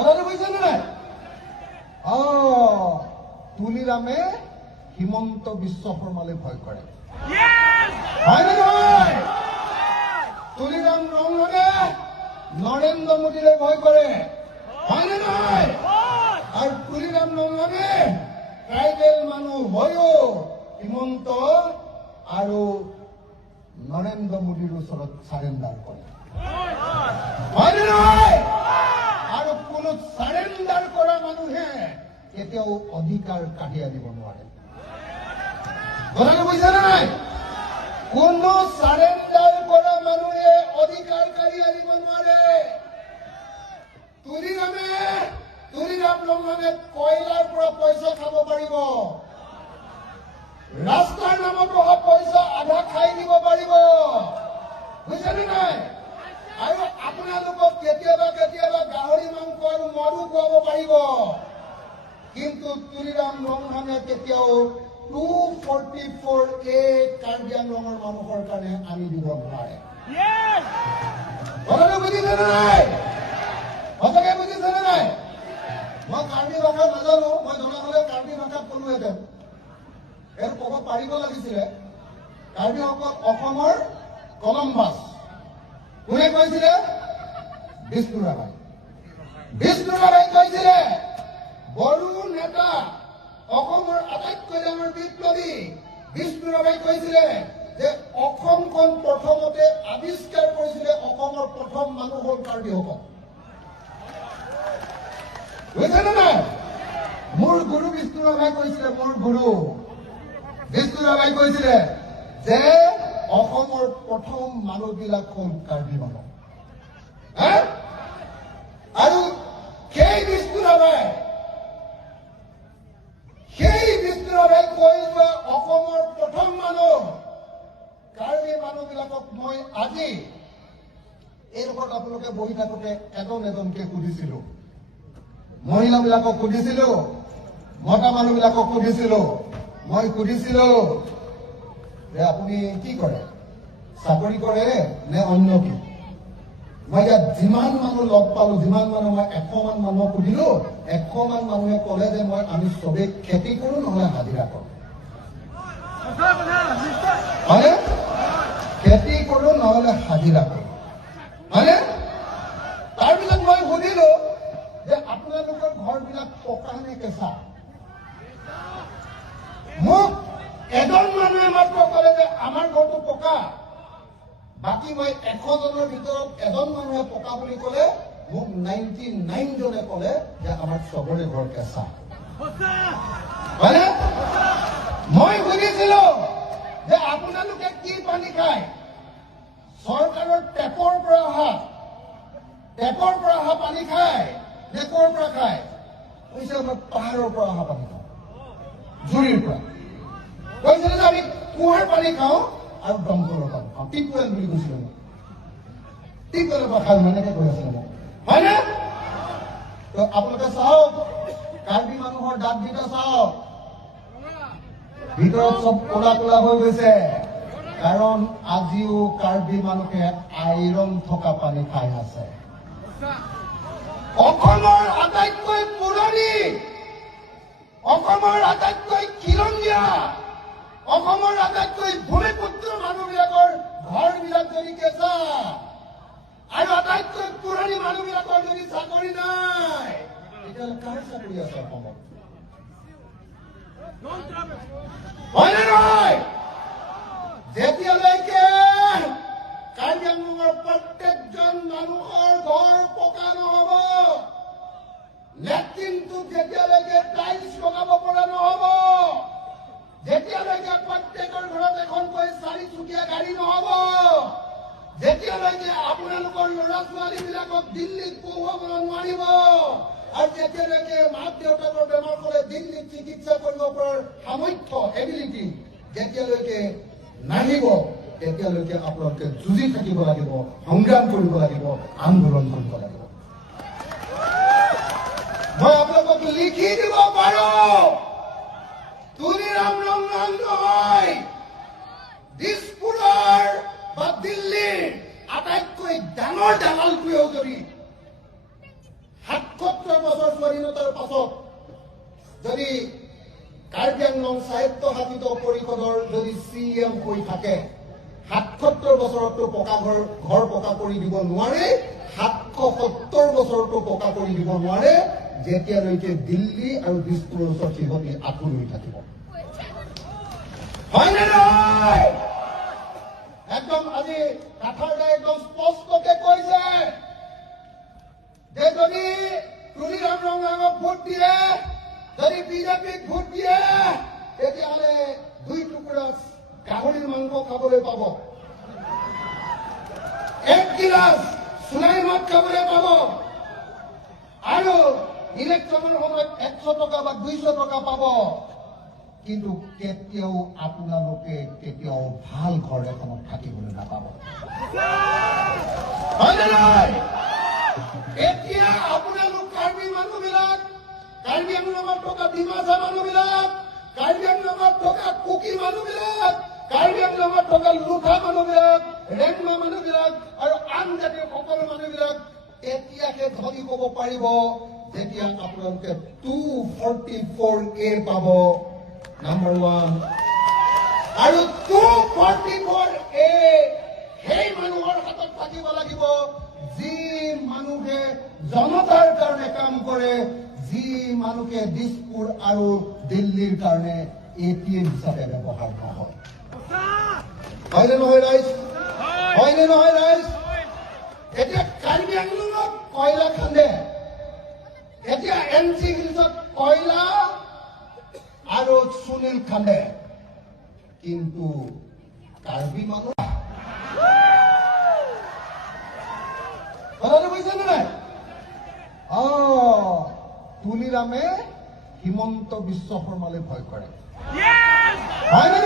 কথাটো বুজিছেনে নাই? তুলিৰামে হিমন্ত বিশ্ব শৰ্মালৈ ভয় কৰে, হয়নে নহয়? তুলিৰাম ৰংঘনে নৰেন্দ্ৰ মোদীলৈ ভয় কৰে, হয়নে নহয়? আৰু তুলিৰাম ৰংঘনে ট্ৰাইবেল মানুহ হৈও হিমন্ত আৰু নৰেন্দ্ৰ মোদীৰ ওচৰত চাৰেণ্ডাৰ কৰে, হয়নে নহয়? আৰু কোনো চাৰেণ্ডাৰ কৰা মানুহে কেতিয়াও অধিকাৰ কাঢ়ি আনিব নোৱাৰে। কথাটো বুজিছেনে নাই? কোনো চাৰেণ্ডাৰ কৰা মানুহে অধিকাৰ কাঢ়ি আনিব নোৱাৰে। তুলিৰাম ৰংঘনে কয়লাৰ পৰা পইচা খাব পাৰিব, ৰাস্তাৰ নামত অহা পইচা আধা খাই দিব পাৰিব, বুজিছেনে নাই? আৰু আপোনালোকক কেতিয়াবা কেতিয়াবা গাহৰি মাংস আৰু মদো খুৱাব পাৰিব, কিন্তু তুলিৰাম ৰংঘনে কেতিয়াও 244A কাৰ্বি আংলঙৰ মানুহৰ কাৰণে আনি দিব নোৱাৰে। কথাটো বুজিছেনে নাই? সঁচাকে বুজিছেনে নাই? মই কাৰ্বি ভাষা নাজানো, মই জনা হলে কাৰ্বি ভাষাত কলোহেঁতেন। এইটো ক'ব পাৰিব লাগিছিলে। কাৰ্বিসকল অসমৰ কলম্বাছ। কোনে কৈছিলে? বিষ্ণু ৰাভাই। বিষ্ণু ৰাভাই কৈছিলে বড়ো নেতা, অসমৰ আটাইতকৈ ডাঙৰ বিপ্লৱী বিষ্ণু ৰাভাই কৈছিলে যে অসমখন প্ৰথমতে আৱিষ্কাৰ কৰিছিলে অসমৰ প্ৰথম মানুহ হল কাৰ্বিসকল। বুজিছেনে নাই? মোৰ গুৰু বিষ্ণু ৰাভাই কৈছিলে, মোৰ গুৰু বিষ্ণু ৰাভাই কৈছিলে যে অসমৰ প্ৰথম মানুহবিলাক হল কাৰ্বি মানুহ। আৰু সেই বিষ্ণু ৰাভাই কৈ যোৱা অসমৰ প্ৰথম মানুহ কাৰ্বি মানুহবিলাকক মই আজি এইডোখৰত আপোনালোকে বহি থাকোতে এজন এজনকে সুধিছিলো, মহিলাবিলাকক সুধিছিলো, মতা মানুহবিলাকক সুধিছিলো। মই সুধিছিলো যে আপুনি কি কৰে, চাকৰি কৰে নে অন্য কি? মই ইয়াত যিমান মানুহ লগ পালো, যিমান মানুহ মই 100 মান মানুহক সুধিলো, 100 মান মানুহে কলে যে আমি চবেই খেতি কৰো নহলে হাজিৰা কৰো। হয়নে? খেতি কৰো নহলে হাজিৰা কৰো, হয়নে? তাৰপিছত মই সুধিলো যে আপোনালোকৰ ঘৰবিলাক পকা নে কেঁচা? মোক এজন মানুহে মাত্ৰ কলে যে আমাৰ ঘৰটো পকা। বাকী মই 100 জনৰ ভিতৰত এজন মানুহে পকা বুলি কলে, মোক 99 জনে কলে যে আমাৰ চবৰে ঘৰ কেঁচা। হয়নে? মই সুধিছিলো যে আপোনালোকে কি পানী খায়? চৰকাৰৰ টেপৰ পৰা অহা পানী খায় নে ক'ৰ পৰা খায়? কৈছে মই পাহাৰৰ পৰা অহা পানী খাওঁ, জুৰিৰ পৰা। কৈছিলে যে আমি কুঁৱাৰ পানী খাওঁ আৰু দমকলৰ পানী খাওঁ, টিপৱেল বুলি কৈছিলে মোক। টিপৱেলৰ পৰা খাওঁ এনেকে কৈ আছিলে মোক, হয়নে? তো আপোনালোকে চাওক, কাৰ্বি মানুহৰ দাঁতকেইটা চাওক, ভিতৰত চব ক'লা ক'লা হৈ গৈছে, কাৰণ আজিও কাৰ্বি মানুহে আইৰণ থকা পানী খাই আছে। অসমৰ আটাইতকৈ পুৰণি, অসমৰ আটাইতকৈ খিলঞ্জীয়া, অসমৰ আটাইতকৈ ভূমিপুত্ৰ মানুহবিলাকৰ ঘৰবিলাক যদি কেঁচা আৰু আটাইতকৈ পুৰণি মানুহবিলাকৰ যদি চাকৰি নাই, তেতিয়াহ'লে কাৰ চাকৰি আছে অসমত? হয়নে নহয়? যেতিয়ালৈকে কাৰ্বি আংলঙৰ প্ৰত্যেকজন মানুহৰ ঘৰ পকা নহব, লেট্ৰিনটোত যেতিয়ালৈকে টাইলছ লগাব পৰা নহব, যেতিয়ালৈকে প্ৰত্যেকৰ ঘৰত এখনকৈ 4চকীয়া গাড়ী নহব, যেতিয়ালৈকে আপোনালোকৰ ল'ৰা ছোৱালীবিলাকক দিল্লীত পঢ়ুৱাব নোৱাৰিব, আৰু যেতিয়ালৈকে মাক দেউতাকৰ বেমাৰ হলে দিল্লীত চিকিৎসা কৰিব পৰাৰ সামৰ্থ্য, এবিলিটি যেতিয়ালৈকে নাহিব, তেতিয়ালৈকে আপোনালোকে যুঁজি থাকিব লাগিব, সংগ্ৰাম কৰিব লাগিব, আন্দোলন কৰিব লাগিব। মই আপোনালোকক লিখি দিব পাৰো, তুলিৰাম ৰংঘন নহয়, দিছপুৰৰ বা দিল্লীৰ আটাইতকৈ ডাঙৰ দালালটোৱেও যদি সাক্ষাৎকাৰ স্বাধীনতাৰ পাছত যদি কাৰ্বি আংলং সাহিত্য সাহিত্য পৰিষদৰ যদি CM হৈ থাকে ৭৭ বছৰতো পকা ঘৰ পকা কৰি দিব নোৱাৰে, ৭৭০ বছৰতো পকা কৰি দিব নোৱাৰে, যেতিয়ালৈকে দিল্লী আৰু দিছপুৰৰ ওচৰত সিহঁতি আঁঠু লৈ থাকিব। হয়নে নহয়? একদম আজি কাঠাৰদাই একদম স্পষ্টকে কৈছে যে যদি তুলিৰাম ৰঙাক ভোট দিয়ে, যদি বিজেপিক ভোট দিয়ে, তেতিয়াহ'লে 2 টুকুৰা গাহৰিৰ মাংস খাবলৈ পাব, 1 গিলাচ সোণাই মদ খাবলৈ পাব, আৰু ইলেকশ্যনৰ সময়ত 100 টকা বা 200 টকা পাব। কিন্তু কেতিয়াও আপোনালোকে কেতিয়াও ভাল ঘৰ এখনত থাকিবলৈ নাপাব। হয়নে নহয়? এতিয়া আপোনালোক কাৰ্বি মানুহবিলাক, কাৰ্বি আংলঙত থকা ডিমাচা মানুহবিলাক, কাৰ্বি আংলঙত থকা কুকি মানুহবিলাক, কাৰ্বি আংলঙত থকা লুথা মানুহবিলাক, ৰেংমা মানুহবিলাক আৰু আন জাতিৰ সকলো মানুহবিলাক এতিয়াকে ধনী ক'ব পাৰিব যেতিয়া আপোনালোকে 244A পাব, নাম্বাৰ 1, আৰু 244A সেই মানুহৰ হাতত থাকিব লাগিব যি মানুহে জনতাৰ কাৰণে কাম কৰে, যি মানুহে দিছপুৰ আৰু দিল্লীৰ কাৰণে ATM হিচাপে ব্যৱহাৰ নহয়। হয়নে নহয় ৰাইজ? হয়নে নহয় ৰাইজ? এতিয়া কাৰ্বি আংলঙত কয়লা খান্দে, এতিয়া NC হিলছত কয়লা আৰু সুনীল খান্দে, কিন্তু কাৰ্বি মানুহ কথাটো বুজিছেনে নাই? তুলিৰামে হিমন্ত বিশ্ব শৰ্মালৈ ভয় কৰে। হয়নে